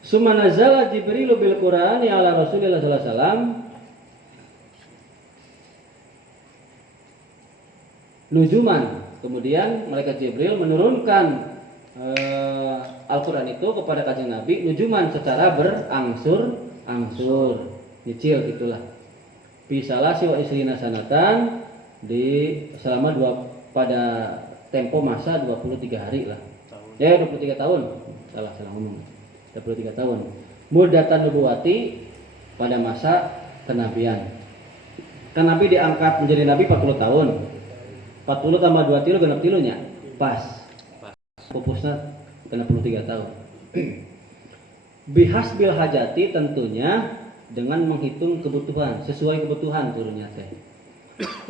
Summa nazala Jibrilu bil Qur'ani ala Rasulillah sallallahu alaihi wasallam nujuman. Kemudian malaikat Jibril menurunkan Al-Qur'an itu kepada kanjeng Nabi nujuman secara berangsur-angsur, nyicil gitulah. Bisalasi wa isrina sanatan selama pada tempo masa 23 hari lah. Ya 23 tahun. Salah ngomong. 23 tahun. Mudatan nubuwati pada masa kenabian. Kan Nabi diangkat menjadi nabi 40 tahun. 40 tambah 2 tilu genep tilunya. Pas. Pupusna 63 tahun. Bihasbil hajati tentunya dengan menghitung kebutuhan, sesuai kebutuhan turunnya teh.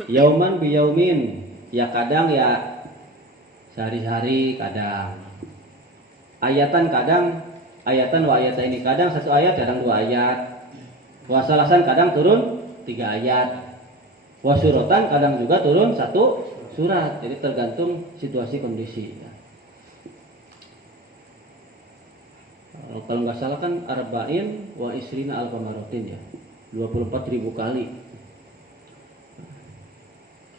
Yauman biyaumin. Ya kadang ya sehari-hari, kadang ayatan wa ayatan ini kadang satu ayat, kadang 2 ayat. Wasalasan kadang turun 3 ayat. Wasuratan kadang juga turun 1 surat. Jadi tergantung situasi kondisi. Kalau nggak salah kan arba'in wa isrina alfa marotin ya, 24.000 kali.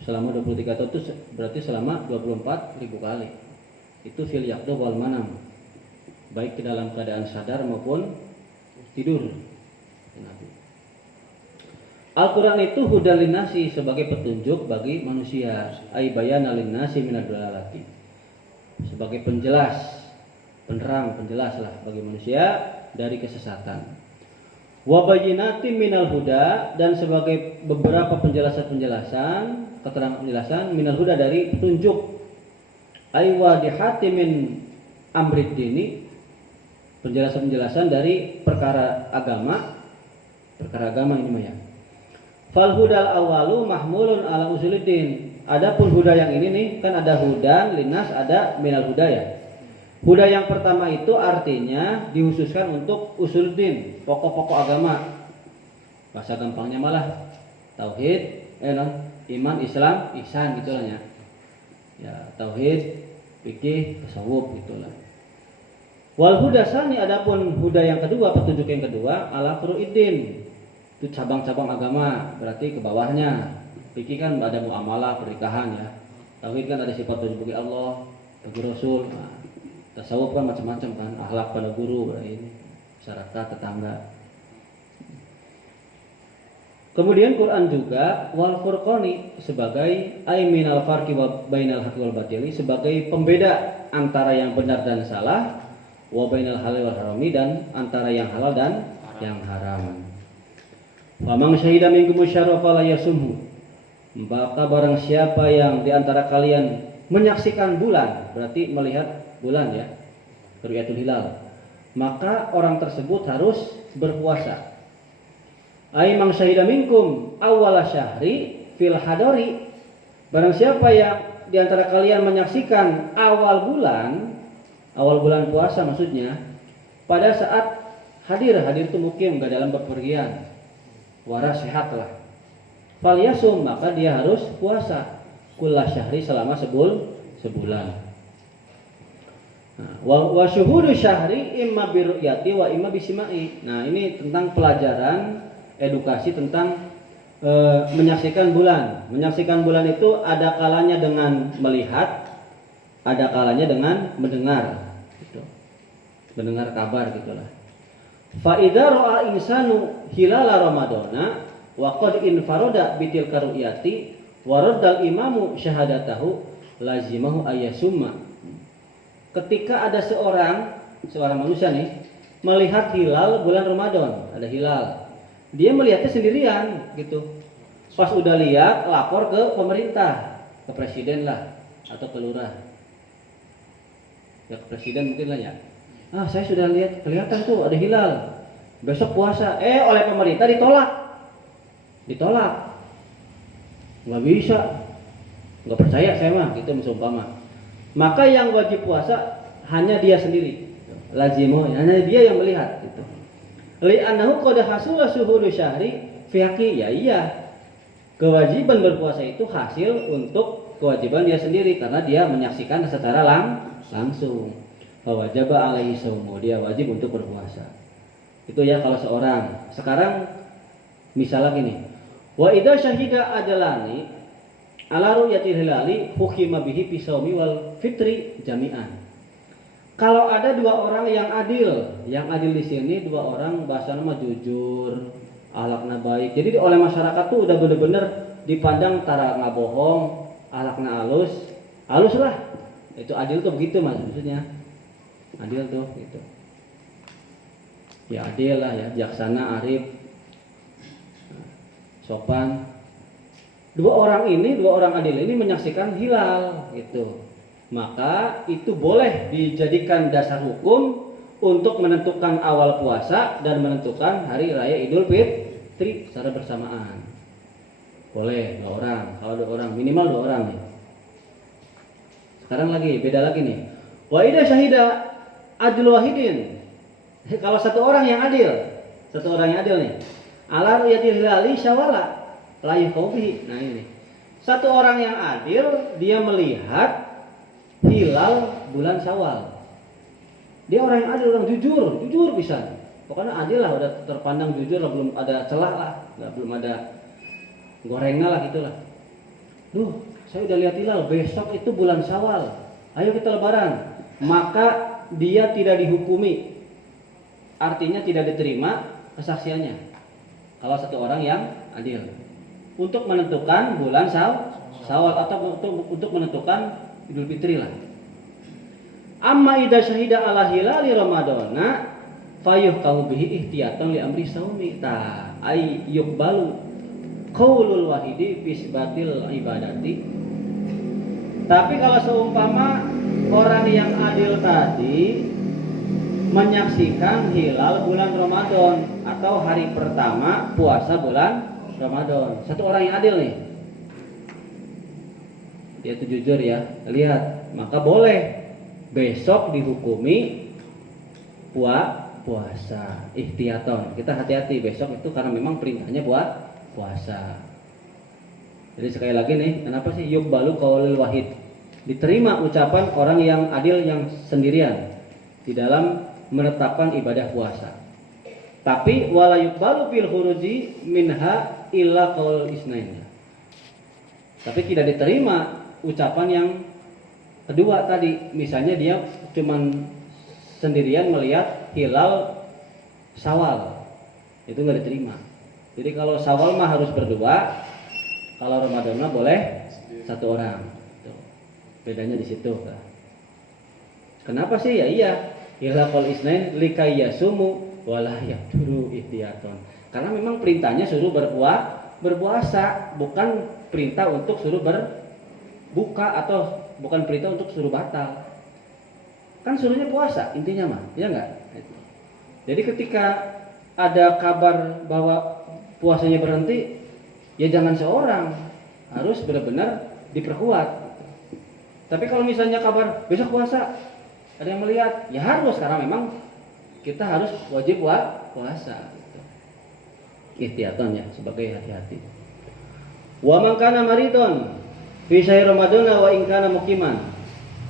Selama 23 tahun itu berarti selama 24.000 kali. Itu fil yaqdha wal manam. Baik ke dalam keadaan sadar maupun tidur. Al-Qur'an itu hudal linnasi sebagai petunjuk bagi manusia, ai bayana linnasi minad dalalati. Sebagai penerang, penjelas lah bagi manusia dari kesesatan. Wa bayyinatin minal huda, dan sebagai beberapa penjelasan keterangan penjelasan minal huda dari petunjuk. Ai wadihati min amrid dini, penjelasan dari perkara agama ini mah ya. Fal hudal awalu mahmulun ala usuluddin. Adapun huda yang ini nih kan ada hudan linnas, ada minal huda ya. Huda yang pertama itu artinya dihususkan untuk usuluddin, pokok-pokok agama. Bahasa gampangnya malah tauhid, iman, Islam, ihsan gitulah ya. Ya, tauhid, fikih, tasawuf gitulah. Wal huda sani, adapun huda yang kedua, petunjuk yang kedua ala furu'iddin. Itu cabang-cabang agama, berarti ke bawahnya. Fikih kan ada muamalah, pernikahan ya. Tauhid kan ada sifat bagi Allah, bagi Rasul. Nah, tasawuf kan macam-macam kan, akhlak pada guru, ini masyarakat, tetangga. Kemudian Quran juga wal furqani sebagai minal farqi wa bainal haqqi wal batili, sebagai pembeda antara yang benar dan salah, wa bainal halal wal harami, dan antara yang halal dan yang haram. Wa man syahida minkum syarra fala yasumhu. Maka barang siapa yang di antara kalian menyaksikan bulan, berarti melihat bulan ya, ru'yatul hilal, maka orang tersebut harus berpuasa. Ai mang syahida minkum awwala syahri fil hadari, barang siapa yang di antara kalian menyaksikan awal bulan puasa maksudnya pada saat hadir itu mukim, enggak dalam bepergian, waras sehat lah. Fal yasum, maka dia harus puasa kullah syahri selama sebulan. Wa syuhudu syahri imma biru'yati wa imma bisimai. Nah, ini tentang pelajaran edukasi tentang menyaksikan bulan. Menyaksikan bulan itu ada kalanya dengan melihat, ada kalanya dengan mendengar gitu. Mendengar kabar gitulah. Fa idza ra'a insanu hilala ramadana wa qad infarada bitilka ru'yati wa raddal imamu syahadatahu lazimahu ayyasumma. Ketika ada seorang manusia nih melihat hilal bulan Ramadan, ada hilal. Dia melihatnya sendirian gitu. Pas udah lihat lapor ke pemerintah, ke presiden lah atau ke lurah. Ya ke presiden mungkin lah ya. Ah, saya sudah lihat, kelihatan tuh ada hilal. Besok puasa. Oleh pemerintah ditolak. Ditolak. Nggak bisa. Nggak percaya saya mah, gitu misalnya. Maka yang wajib puasa hanya dia sendiri. Lazimu, hanya dia yang melihat gitu. Li'annahu qad hasula syuhudu syahri fi haqqi. Ya iya. Kewajiban berpuasa itu hasil untuk kewajiban dia sendiri karena dia menyaksikan secara langsung. Wajaba alaihi shaumu, dia wajib untuk berpuasa. Itu ya kalau seorang. Sekarang misalnya gini. Wa idza syahida adalani ala ru'yatil hilali hukima bihi fi shaumi wal fitri jami'an. Kalau ada dua orang yang adil di sini dua orang bahasa nama jujur, akhlakna baik. Jadi oleh masyarakat tuh udah bener-bener dipandang tara nggak bohong, akhlakna halus lah. Itu adil tuh begitu maksudnya. Adil tuh gitu. Ya adil lah ya, bijaksana, arif, sopan. Dua orang adil ini menyaksikan hilal gitu. Maka itu boleh dijadikan dasar hukum untuk menentukan awal puasa dan menentukan hari raya Idul Fitri secara bersamaan. Boleh dua orang, kalau dua orang minimal dua orang nih. Sekarang beda lagi nih. Wa idza syahida adul wahidin. Kalau satu orang yang adil nih. Ala ru'yatil hilali syawala la yuqbi. Nah ini. Satu orang yang adil dia melihat hilal bulan Syawal. Dia orang yang adil, orang jujur bisa. Pokoknya adil lah, udah terpandang jujur lah, belum ada celah lah, belum ada gorengnya lah gitulah. Duh, saya udah lihat hilal, besok itu bulan Syawal. Ayo kita lebaran. Maka dia tidak dihukumi. Artinya tidak diterima kesaksiannya. Kalau satu orang yang adil. Untuk menentukan bulan Syawal atau untuk menentukan Idul Fitri lah. Amma idza syahida ala hilali ramadana fayuhkamu bihi ihtiyatan li amri saumi ta ay yuqbalu qaulul wahidi fi isbatil ibadati. Tapi kalau seumpama orang yang adil tadi menyaksikan hilal bulan Ramadan atau hari pertama puasa bulan Ramadan, satu orang yang adil nih, dia itu jujur ya, lihat, maka boleh besok dihukumi puasa ikhtiyaton. Kita hati-hati besok itu karena memang perintahnya buat puasa. Jadi sekali lagi nih, kenapa sih yuqbalu qaulul wahid? Diterima ucapan orang yang adil yang sendirian di dalam menetapkan ibadah puasa. Tapi wala yuqbalu fil khuruji minha illa qaulul isnain. Tapi tidak diterima ucapan yang kedua tadi, misalnya dia cuman sendirian melihat hilal Syawal, itu nggak diterima. Jadi kalau Syawal mah harus berdua, kalau Ramadan mah boleh satu orang. Tuh. Bedanya di situ. Kenapa sih? Ya iya, hilal qol isnain likayasumu wala yaqduru ihtiyaton. Karena memang perintahnya suruh berpuasa, bukan perintah untuk suruh buka atau bukan perintah untuk suruh batal. Kan suruhnya puasa intinya mah, ya enggak? Jadi ketika ada kabar bahwa puasanya berhenti, ya jangan seorang, harus benar-benar diperkuat. Tapi kalau misalnya kabar besok puasa, ada yang melihat, ya harus karena memang kita harus wajib puasa. Ihtiyatan ya, sebagai hati-hati. Wa man kana maridun fi syahr Ramadan wa in kana muqiman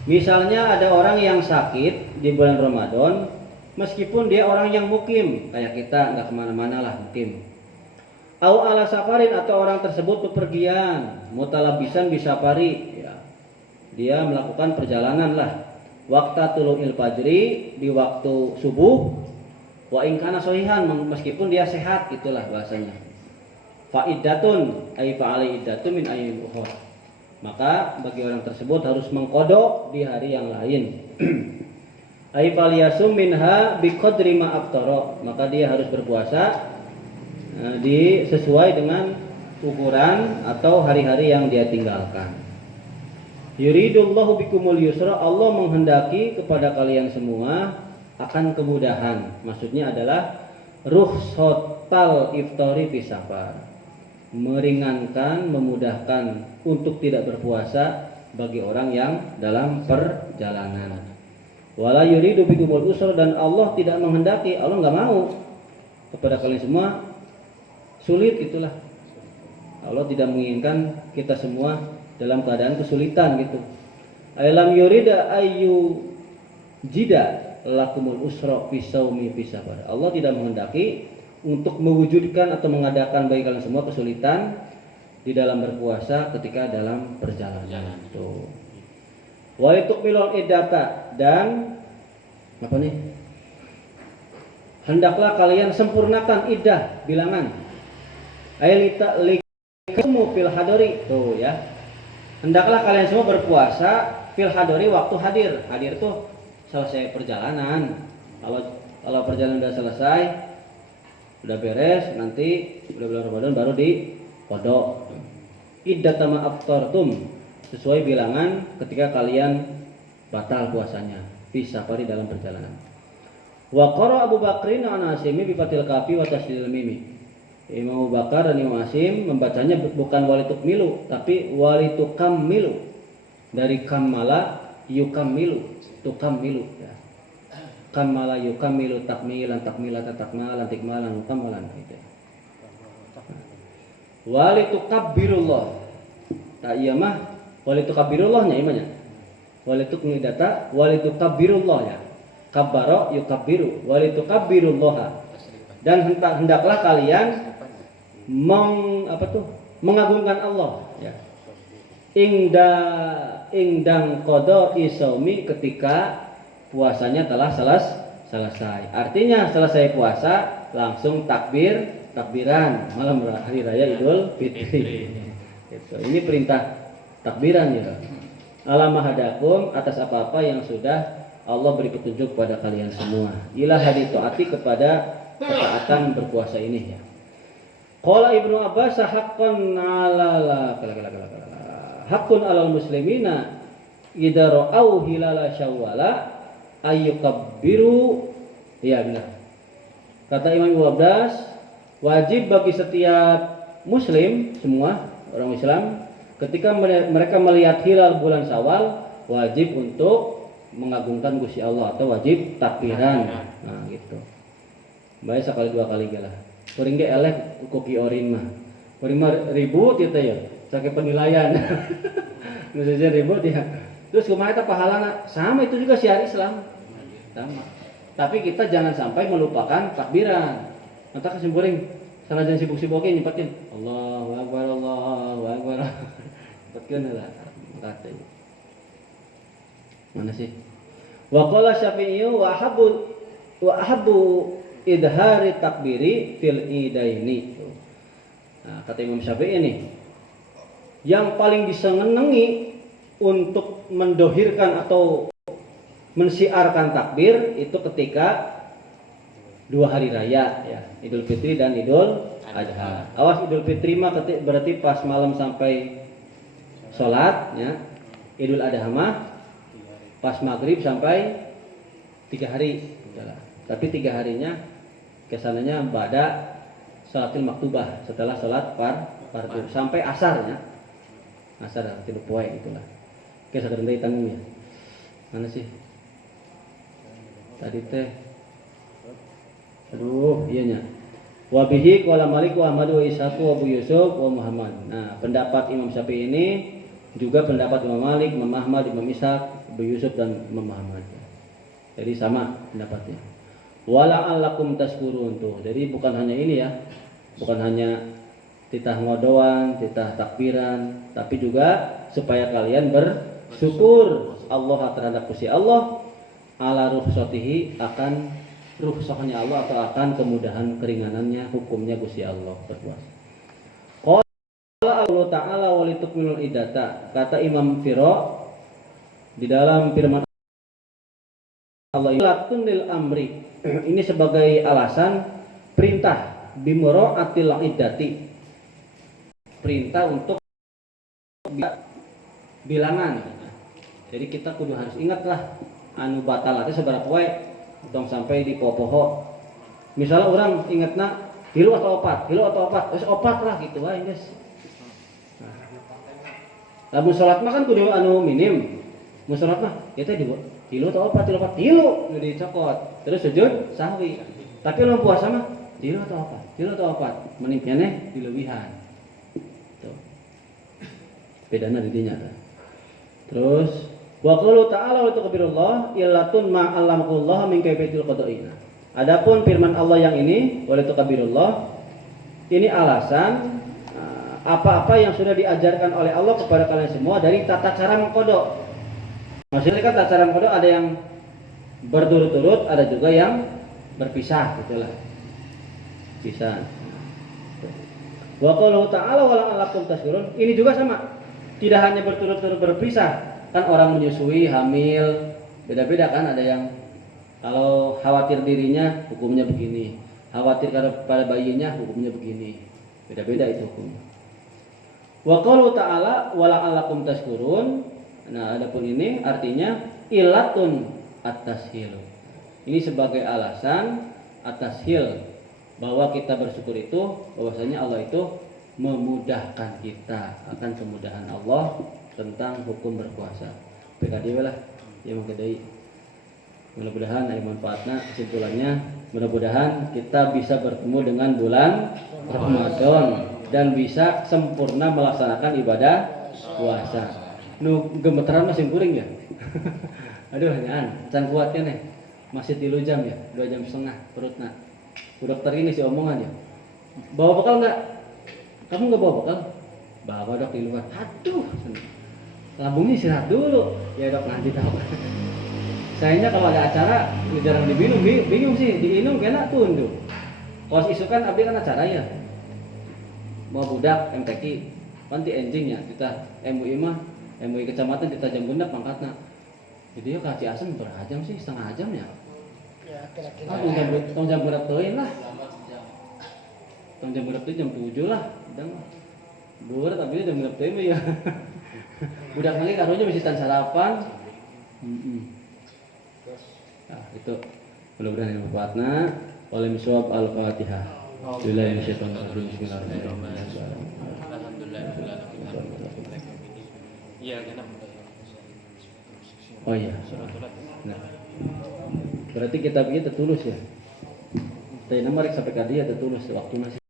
Misalnya ada orang yang sakit di bulan Ramadan, meskipun dia orang yang mukim, kayak kita nggak kemana-mana lah mukim. Au ala safarin atau orang tersebut bepergian, mutalabisan bisafari, ya. Dia melakukan perjalanan lah. Waktu tulu'il fajri di waktu subuh, wa in kana sahihan meskipun dia sehat, itulah bahasanya. Faidatun ay fa'ali iddatun min ayyin ukhra. Maka bagi orang tersebut harus mengkodok di hari yang lain. Ay falyasum minha biqadri ma aftara. Maka dia harus berpuasa sesuai dengan ukuran atau hari-hari yang dia tinggalkan. Yuridullahu bikumul yusra, Allah menghendaki kepada kalian semua akan kemudahan. Maksudnya adalah rukhsatal iftari fi safar. Meringankan, memudahkan untuk tidak berpuasa bagi orang yang dalam perjalanan. Wala yuridu bikumul usra, dan Allah tidak menghendaki, Allah nggak mau kepada kalian semua sulit, itulah. Allah tidak menginginkan kita semua dalam keadaan kesulitan gitu. Alam yurida ayu jida lakumul usra fi saumi fi safar. Allah tidak menghendaki untuk mewujudkan atau mengadakan bagi kalian semua kesulitan di dalam berpuasa ketika dalam perjalanan. Tuh. Wa litukmilul iddata, dan apa nih? Hendaklah kalian sempurnakan iddah, bilangan. Ailita likamu fil hadari, tuh ya. Hendaklah kalian semua berpuasa fil hadari, waktu hadir. Hadir tuh selesai perjalanan. Kalau perjalanan sudah selesai, udah beres, nanti udah bulan Ramadan baru di kodok. Iddatama aftartum, sesuai bilangan ketika kalian batal puasanya fi safari, dalam perjalanan. Wa qara Abu Bakrin an Asimi bi fatil kafi wa tasdidil mimi. Imam Abu Bakar dan Imam Asim membacanya bukan walitukmilu, tapi walitukammilu, dari kammala yukammilu, tukammilu ya. Kammala yukammilu takmilan, takmilatan, takmalan, tikmalan, mukammalan gitu. Walitukabbirullah. Nah, iya mah walitukabirullahnya imanya. Walitukmidata walitukabbirullah ya. Kabbaro yukabbiru walitukabbirullaha. Dan hendaklah kalian mengagungkan Allah ya. Ingdang qada isaumi, ketika puasanya telah selesai. Artinya selesai puasa langsung takbiran malam hari raya Idul Fitri. Gitu. Ini perintah takbiran ya. Alamahadakum, atas apa-apa yang sudah Allah beri petunjuk kepada kalian semua. Ila hadi taati, kepada ketaatan berpuasa ini ya. Qala Ibnu Abbas haqqan 'alal muslimina idza ra'au hilala syawala ayyukabbiru. Ya benar. Kata Imam Ibnu Abbas, wajib bagi setiap muslim, semua orang Islam, ketika mereka melihat hilal bulan Syawal, wajib untuk mengagungkan Gusti Allah atau wajib takbiran. Nah, gitu. Baik sekali dua kali lah. Kuring ge elek koki orin mah. Kuring mah ribut gitu ya. Saking penilaian. Nu saja ribut ya. Terus kumaha eta pahalana? Sama, itu juga syiar Islam. Sama. Tapi kita jangan sampai melupakan takbiran. Mata kasih kuring sanajan sibuk-sibuk ge nyempatin Allahu Akbar, Allahu Akbar. Nyempatkeun lah. Kata itu. Mana sih? Wa qala Syafi'i wa ahabbu idhari takbiri fil idaini. Nah, kata Imam Syafi'i ini, yang paling disenangi untuk mendohirkan atau mensiarkan takbir itu ketika dua hari raya ya, Idul Fitri dan Idul Adha. Awas, Idul Fitri mah berarti pas malam sampai sholat ya. Idul Adha mah pas maghrib sampai 3 hari. Tapi 3 harinya kesananya pada salatil maktubah, setelah sholat fardu sampai asarnya. Asar tilu poe itulah. Oke, sadar ndai tanggungnya. Mana sih? Tadi teh. Aduh, iyanya. Wa bihi qala Malik wa Ahmad wa Ishaq wa Abu Yusuf wa Muhammad. Nah, pendapat Imam Syafi'i ini Juga pendapat Imam Malik, Imam Ahmad, Imam Ishaq, Abu Yusuf dan Imam Muhammad. Jadi sama pendapatnya. Wala'allakum tashkurun tuh. Jadi bukan hanya ini ya. Bukan hanya titah ngodoan, titah takbiran, tapi juga supaya kalian bersyukur Allah terhadap Gusti Allah ala ruhsatihi, akan ruhsahnya Allah atau akan kemudahan keringanannya hukumnya Gusti Allah berkuasa. Qala Allah Ta'ala walitukmilul iddata. Kata Imam Firo di dalam firman Allah latunil amri, ini sebagai alasan perintah bimura'atil iddati, perintah untuk bilangan. Jadi kita kudu harus ingatlah anu batal teh seberapa wae tong sampai di poho. Misalnya orang ingatna hilu atau opat, terus opat lah gitu wae guys. Lamun salat mah kan kudu anu minim. Mun salat mah ya teh hilu atau opat, hilu nu dicokot. Terus sujud sahwi. Tapi lamun puasa mah hilu atau opat, mending keneh dilebihan. Tuh. Bedana di dinya. Terus wa qaulu ta'ala wa takbirullah illatun ma 'allamakullah min kaifatil qada'ina. Adapun firman Allah yang ini wa takbirullah, ini alasan apa-apa yang sudah diajarkan oleh Allah kepada kalian semua dari tata cara mengkodok. Maksudnya kan tata cara mengkodok ada yang berturut-turut, ada juga yang berpisah gitulah. Bisa. Wa qaulu ta'ala wa la'allakum tashkurun, ini juga sama. Tidak hanya berturut-turut berpisah. Kan orang menyusui, hamil, beda-beda kan, ada yang kalau khawatir dirinya hukumnya begini, khawatir pada bayinya hukumnya begini, beda-beda itu hukumnya. Wa qaulu ta'ala wa la'allakum tashkurun. Nah, adapun ini artinya ilatun at-tashil. Ini sebagai alasan at-tashil bahwa kita bersyukur itu bahwasanya Allah itu memudahkan kita akan kemudahan Allah tentang hukum berpuasa. PKD lah yang mengkedai. Mudah-mudahan ada manfaatnya. Kesimpulannya, mudah-mudahan kita bisa bertemu dengan bulan Ramadan dan bisa sempurna melaksanakan ibadah puasa. Nu gemeteran masih kuring ya. Aduh, nyaan, can kuatnya nih. Masih 3 jam ya, 2 jam setengah perutna. Bu dokter ini sih omongan ya. Bawa bekal enggak? Kamu enggak bawa bekal? Bawa dok di luar. Aduh. Lambungnya istirahat dulu. Ya dok, nanti tahu. Sayangnya kalau ada acara jarang diminum, bingung sih diinum kena tunduk. Kalau isu kan abdi kan acara ya. Mau budak MTQ, panti enjingnya kita MUI mah, MUI kecamatan kita jam gendak pangkatna. Jadi ya kasih asem berapa jam sih, setengah jam ya. Ya kira-kira. Tong jam berapa teuing lah. Tong jam berapa jam 7 lah. Udang. Buat tapi jam berapa teuing ya. Budak lagi karunya masih tan sarapan. Nah, itu mudah-mudahan yang bermanfaatna. Wallahi miswab al-Fatihah. Bismillahirrahmanirrahim. Iya, kenapa? Oh iya. Nah. Berarti kitab ini tertulis ya. Tapi nama rek sampai kadi ya tertulis waktu masih